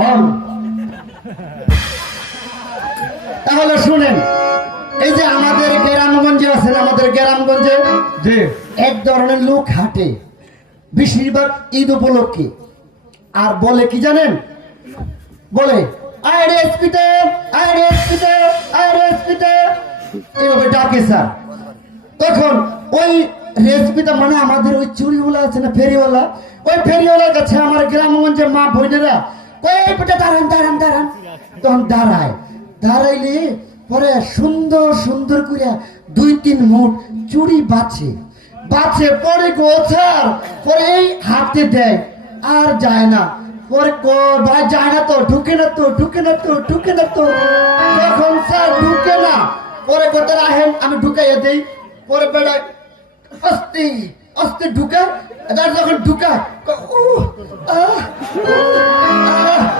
হল। তাহলে শুনেন, এই যে আমাদের গ্রামগঞ্জে আছেন, আমাদের গ্রামগঞ্জে জি এক ধরনের লোক হাঁটে বেশিরভাগ ঈদ উপলক্ষে, আর বলে কি জানেন, বলে আইডিএসপিতে আইডিএসপিতে আইডিএসপিতে, এভাবে ডাকে স্যার। তখন ওই রেসপিটা মানে আমাদের ওই চুরিওয়ালা আছে না, ফেরিওয়ালা, ওই ফেরিওয়ালার কাছে আমার গ্রামগঞ্জের মা বোনেরা কই পেটে দাঁড়ান দাঁড়ান দাঁড়ান, তখন দাঁড়ায়, দাঁড়াইলে পরে সুন্দর সুন্দর করে 2-3 মুঠ চুরি বাছে বাছে, পরে গোছার পরে এই হাতে দেয়, আর যায় না। পরে ভাই যায় না তো, ঢুকে না তো, ঢুকে না তো, ঢুকে না তো, তখন স্যার ঢুকে না, পরে কোথায় রাখেন আমি ঢুকাইয়া দেই, পরে বেড়ায় আস্তে আস্তে ঢুকা, যখন ঢুকা